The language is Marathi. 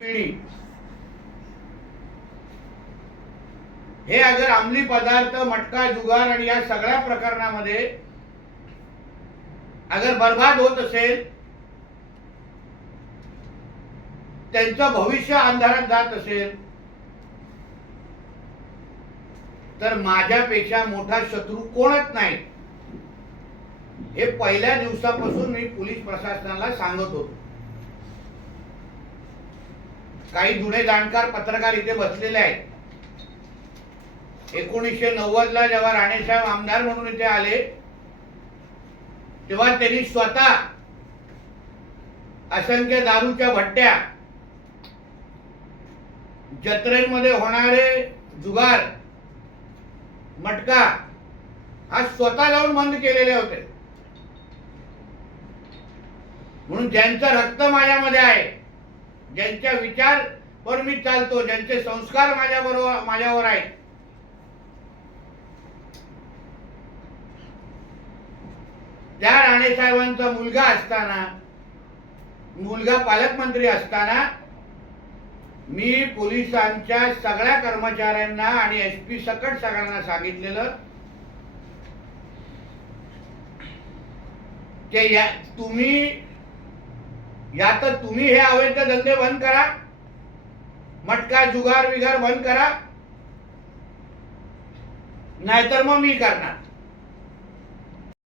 पिढी हे अगर अंमली पदार्थ मटका जुगार आणि या सगळ्या प्रकरणामध्ये अगर बर्बाद होत असेल, त्यांचं भविष्य अंधारात जात असेल, तर माझ्यापेक्षा मोठा शत्रू कोणच नाही हे पहिल्या दिवसापासून मी पोलीस प्रशासनाला सांगत होतो. काही जुने जाणकार पत्रकार इथे बसलेले आहेत. 1990 ला जेव्हा राणेसाहेब आमदार म्हणून इथे आले, तेव्हा त्यांनी स्वतः असंख्य दारूच्या भट्ट्या, जत्रेमध्ये होणारे जुगार, मटका हा स्वतः जाऊन बंद केलेले होते. म्हणून ज्यांचं रक्त माझ्यामध्ये आहे, ज्यांच्या विचारावर मी चालतो, ज्यांचे संस्कार माझ्यावर आहेत, त्या राणेसाहेबांचा मुलगा असताना, मुलगा पालकमंत्री असताना मी पोलिसांच्या सगळ्या कर्मचाऱ्यांना आणि एसपी सकट सगळ्यांना सांगितलेलं की तुम्ही हे अवैध धंदे बंद करा, मटका जुगार विगार बंद करा, नाहीतर मग मी करणार.